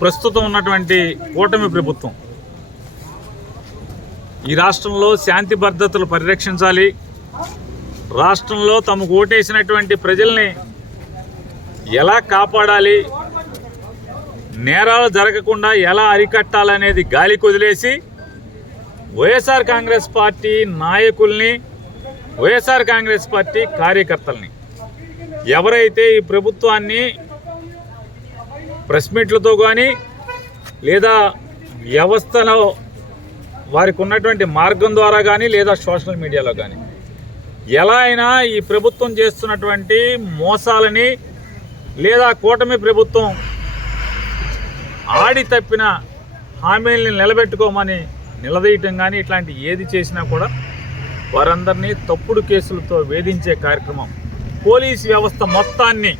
ప్రస్తుతం ఉన్నటువంటి కూటమి ప్రభుత్వం ఈ రాష్ట్రంలో శాంతి భద్రతలు పరిరక్షించాలి, రాష్ట్రంలో తమకు ఓటేసినటువంటి ప్రజల్ని ఎలా కాపాడాలి, నేరాలు జరగకుండా ఎలా అరికట్టాలనేది గాలికి వదిలేసి వైఎస్ఆర్ కాంగ్రెస్ పార్టీ నాయకుల్ని, వైఎస్ఆర్ కాంగ్రెస్ పార్టీ కార్యకర్తల్ని, ఎవరైతే ఈ ప్రభుత్వాన్ని ప్రెస్ మీట్లతో కానీ లేదా వ్యవస్థలో వారికి ఉన్నటువంటి మార్గం ద్వారా కానీ లేదా సోషల్ మీడియాలో కానీ ఎలా అయినా ఈ ప్రభుత్వం చేస్తున్నటువంటి మోసాలని లేదా కూటమి ప్రభుత్వం ఆడి తప్పిన హామీల్ని నిలబెట్టుకోమని నిలదీయటం కానీ ఇట్లాంటి ఏది చేసినా కూడా వారందరినీ తప్పుడు కేసులతో వేధించే కార్యక్రమం పోలీస్ వ్యవస్థ మొత్తాన్ని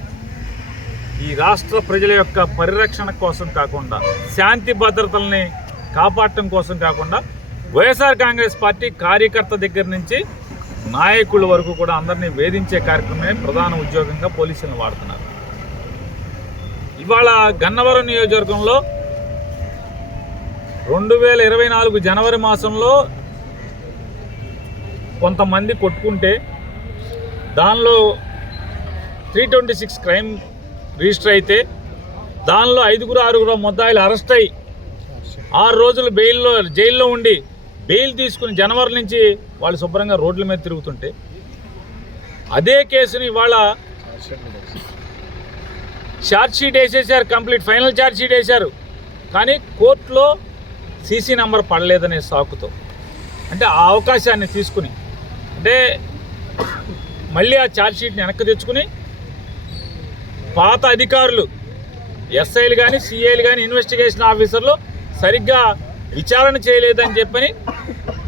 ఈ రాష్ట్ర ప్రజల యొక్క పరిరక్షణ కోసం కాకుండా, శాంతి భద్రతల్ని కాపాడటం కోసం కాకుండా వైఎస్ఆర్ కాంగ్రెస్ పార్టీ కార్యకర్త దగ్గర నుంచి నాయకుల వరకు కూడా అందరినీ వేధించే కార్యక్రమమే ప్రధాన ఉద్యోగంగా పోలీసులను వాడుతున్నారు. ఇవాళ గన్నవరం నియోజకవర్గంలో 2024 జనవరి మాసంలో కొంతమంది కొట్టుకుంటే దానిలో 326 క్రైమ్ రిజిస్టర్ అయితే దానిలో 5-6 ముద్దాయిలు అరెస్ట్ అయ్యి 6 రోజులు జైల్లో ఉండి బెయిల్ తీసుకుని జనవరి నుంచి వాళ్ళు శుభ్రంగా రోడ్ల మీద తిరుగుతుంటే అదే కేసుని ఇవాళ ఛార్జ్షీట్ వేసేసారు, కంప్లీట్ ఫైనల్ ఛార్జ్షీట్ వేశారు. కానీ కోర్టులో సీసీ నెంబర్ పడలేదనే సాకుతో, అంటే ఆ అవకాశాన్ని తీసుకుని, అంటే మళ్ళీ ఆ ఛార్జ్షీట్ని వెనక్కి తెచ్చుకుని పాత అధికారులు ఎస్ఐలు కానీ సిఐలు కానీ ఇన్వెస్టిగేషన్ ఆఫీసర్లు సరిగ్గా విచారణ చేయలేదని చెప్పని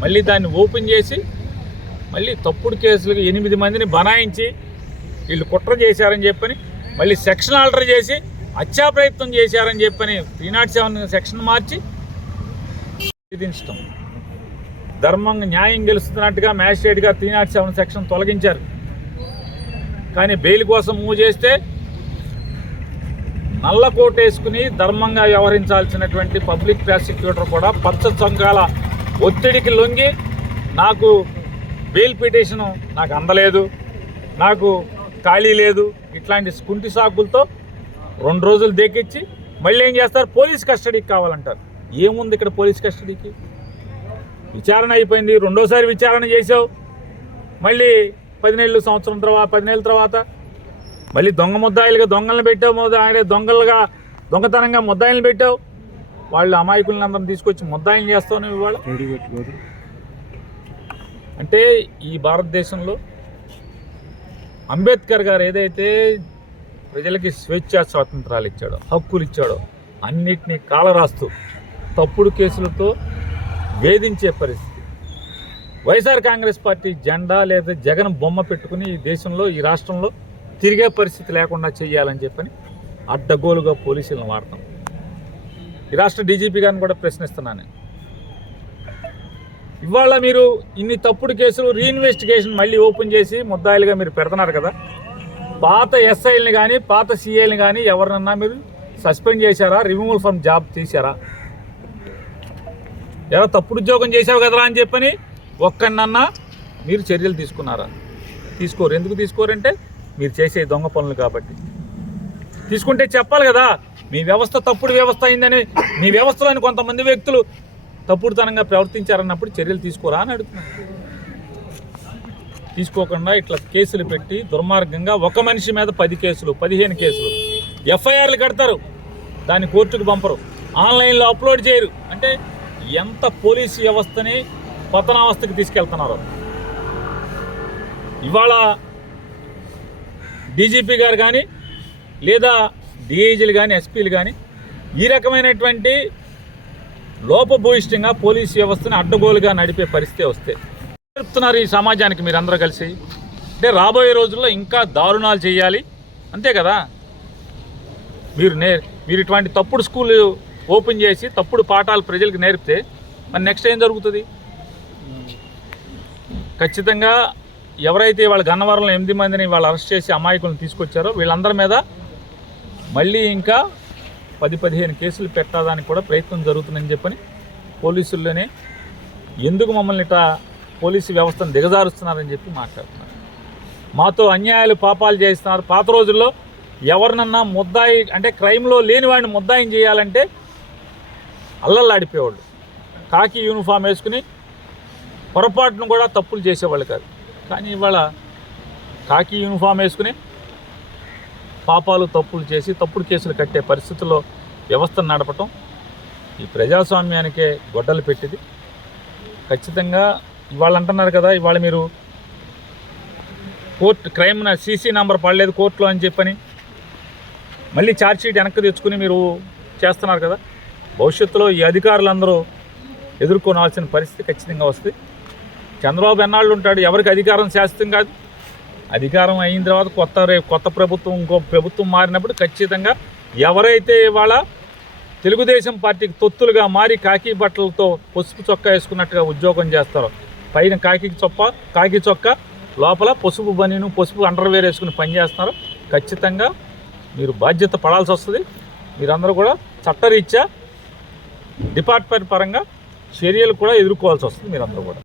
మళ్ళీ దాన్ని ఓపెన్ చేసి మళ్ళీ తప్పుడు కేసులకు 8 మందిని బనాయించి వీళ్ళు కుట్ర చేశారని చెప్పని మళ్ళీ సెక్షన్ ఆల్టర్ చేసి హత్యా ప్రయత్నం చేశారని చెప్పని 307 సెక్షన్ మార్చి విధించడం. ధర్మంగా న్యాయం గెలుస్తున్నట్టుగా మ్యాజిస్ట్రేట్గా 307 సెక్షన్ తొలగించారు. కానీ బెయిల్ కోసం మూవ్ చేస్తే నల్ల కోట్ వేసుకుని ధర్మంగా వ్యవహరించాల్సినటువంటి పబ్లిక్ ప్రాసిక్యూటర్ కూడా పచ్చ చొంగాల ఒత్తిడికి లొంగి నాకు బెయిల్ పిటిషను నాకు అందలేదు, నాకు ఖాళీ లేదు, ఇట్లాంటి కుంటి సాకులతో 2 రోజులు దేకిచ్చి మళ్ళీ ఏం చేస్తారు, పోలీస్ కస్టడీకి కావాలంటారు. ఏముంది ఇక్కడ పోలీస్ కస్టడీకి? విచారణ అయిపోయింది, రెండోసారి విచారణ చేసావు, మళ్ళీ 10 నెలలు సంవత్సరం తర్వాత 10 నెలల తర్వాత మళ్ళీ దొంగ ముద్దాయిలుగా దొంగలను పెట్టావు, దొంగతనంగా ముద్దాయిలను పెట్టావు. వాళ్ళు అమాయకులను అందరం తీసుకొచ్చి ముద్దాయిలు చేస్తావు నువ్వు ఇవాళ. అంటే ఈ భారతదేశంలో అంబేద్కర్ గారు ఏదైతే ప్రజలకి స్వేచ్ఛా స్వాతంత్రాలు ఇచ్చాడో, హక్కులు ఇచ్చాడో, అన్నిటినీ కాలరాస్తూ తప్పుడు కేసులతో వేధించే పరిస్థితి. వైఎస్ఆర్ కాంగ్రెస్ పార్టీ జెండా లేదా జగన్ బొమ్మ పెట్టుకుని ఈ దేశంలో, ఈ రాష్ట్రంలో తిరిగే పరిస్థితి లేకుండా చేయాలని చెప్పని అడ్డగోలుగా పోలీసులను వాడతాం. ఈ రాష్ట్ర డీజీపీ గారిని కూడా ప్రశ్నిస్తున్నాను. ఇవాళ మీరు ఇన్ని తప్పుడు కేసులు రీఇన్వెస్టిగేషన్ మళ్ళీ ఓపెన్ చేసి ముద్దాయిలుగా మీరు పెడుతున్నారు కదా, పాత ఎస్ఐల్ని కానీ పాత సిఐల్ని కానీ ఎవరినన్నా మీరు సస్పెండ్ చేశారా, రిమూవల్ ఫ్రమ్ జాబ్ తీశారా? ఎలా తప్పుడు ఉద్యోగం చేశావు కదరా అని చెప్పని ఒక్కనన్నా మీరు చర్యలు తీసుకున్నారా? తీసుకోరు. ఎందుకు తీసుకోరంటే మీరు చేసే దొంగ పనులు కాబట్టి. తీసుకుంటే చెప్పాలి కదా, మీ వ్యవస్థ తప్పుడు వ్యవస్థ అయిందని, మీ వ్యవస్థలోని కొంతమంది వ్యక్తులు తప్పుడుతనంగా ప్రవర్తించారన్నప్పుడు చర్యలు తీసుకోరా అని అడుగుతున్నాను. తీసుకోకుండా ఇట్లా కేసులు పెట్టి దుర్మార్గంగా ఒక మనిషి మీద 10 కేసులు 15 కేసులు ఎఫ్ఐఆర్లు కడతారు, దాన్ని కోర్టుకు పంపరు, ఆన్లైన్లో అప్లోడ్ చేయరు. అంటే ఎంత పోలీసు వ్యవస్థని పతనావస్థకి తీసుకెళ్తున్నారు. ఇవాళ డీజీపీ గారు కానీ లేదా డిఐజీలు కానీ ఎస్పీలు కానీ ఈ రకమైనటువంటి లోపభూయిష్టంగా పోలీసు వ్యవస్థని అడ్డగోలుగా నడిపే పరిస్థితి వస్తే చెప్తున్నారు ఈ సమాజానికి మీరందరూ కలిసి. అంటే రాబోయే రోజుల్లో ఇంకా దారుణాలు చేయాలి, అంతే కదా. మీరు ఇటువంటి తప్పుడు స్కూల్ ఓపెన్ చేసి తప్పుడు పాఠాలు ప్రజలకు నేర్పితే మరి నెక్స్ట్ ఏం జరుగుతుంది? ఖచ్చితంగా ఎవరైతే వాళ్ళ గన్నవరంలో 8 మందిని వాళ్ళు అరెస్ట్ చేసి అమాయకులను తీసుకొచ్చారో వీళ్ళందరి మీద మళ్ళీ ఇంకా 10-15 కేసులు పెట్టడానికి కూడా ప్రయత్నం జరుగుతుందని చెప్పని పోలీసుల్లోనే ఎందుకు మమ్మల్ని ఇట్లా పోలీసు వ్యవస్థను దిగజారుస్తున్నారని చెప్పి మాట్లాడుతున్నారు. మాతో అన్యాయాలు పాపాలు చేస్తున్నారు. పాత రోజుల్లో ఎవరినన్నా ముద్దాయి అంటే క్రైమ్లో లేని వాడిని ముద్దాయిని చేయాలంటే అల్లల్లాడిపోయేవాళ్ళు. కాకి యూనిఫామ్ వేసుకుని పొరపాటును కూడా తప్పులు చేసేవాళ్ళు కాదు. కానీ ఇవాళ కాకి యూనిఫామ్ వేసుకుని పాపాలు తప్పులు చేసి తప్పుడు కేసులు కట్టే పరిస్థితుల్లో వ్యవస్థను నడపటం ఈ ప్రజాస్వామ్యానికే గొడ్డలు పెట్టింది. ఖచ్చితంగా ఇవాళ అంటున్నారు కదా, ఇవాళ మీరు క్రైమ్ సీసీ నెంబర్ పడలేదు కోర్టులో అని చెప్పని మళ్ళీ ఛార్జ్షీట్ వెనక్కి తెచ్చుకుని మీరు చేస్తున్నారు కదా. భవిష్యత్తులో ఈ అధికారులందరూ ఎదుర్కొనాల్సిన పరిస్థితి ఖచ్చితంగా వస్తుంది. చంద్రబాబు ఎన్నాళ్ళు ఉంటాడు? ఎవరికి అధికారం శాశ్వతం కాదు. అధికారం అయిన తర్వాత కొత్త ప్రభుత్వం ఇంకో ప్రభుత్వం మారినప్పుడు ఖచ్చితంగా ఎవరైతే ఇవాళ తెలుగుదేశం పార్టీకి తొత్తులుగా మారి కాకి బట్టలతో పసుపు చొక్కా వేసుకున్నట్టుగా ఉద్యోగం చేస్తారో, పైన కాకి చొక్కా లోపల పసుపు బనీను పసుపు అండర్వేర్ వేసుకుని పనిచేస్తున్నారు, ఖచ్చితంగా మీరు బాధ్యత పడాల్సి వస్తుంది. మీరందరూ కూడా చట్టరీత్యా డిపార్ట్మెంట్ పరంగా చర్యలు కూడా ఎదుర్కోవాల్సి వస్తుంది మీరందరూ కూడా.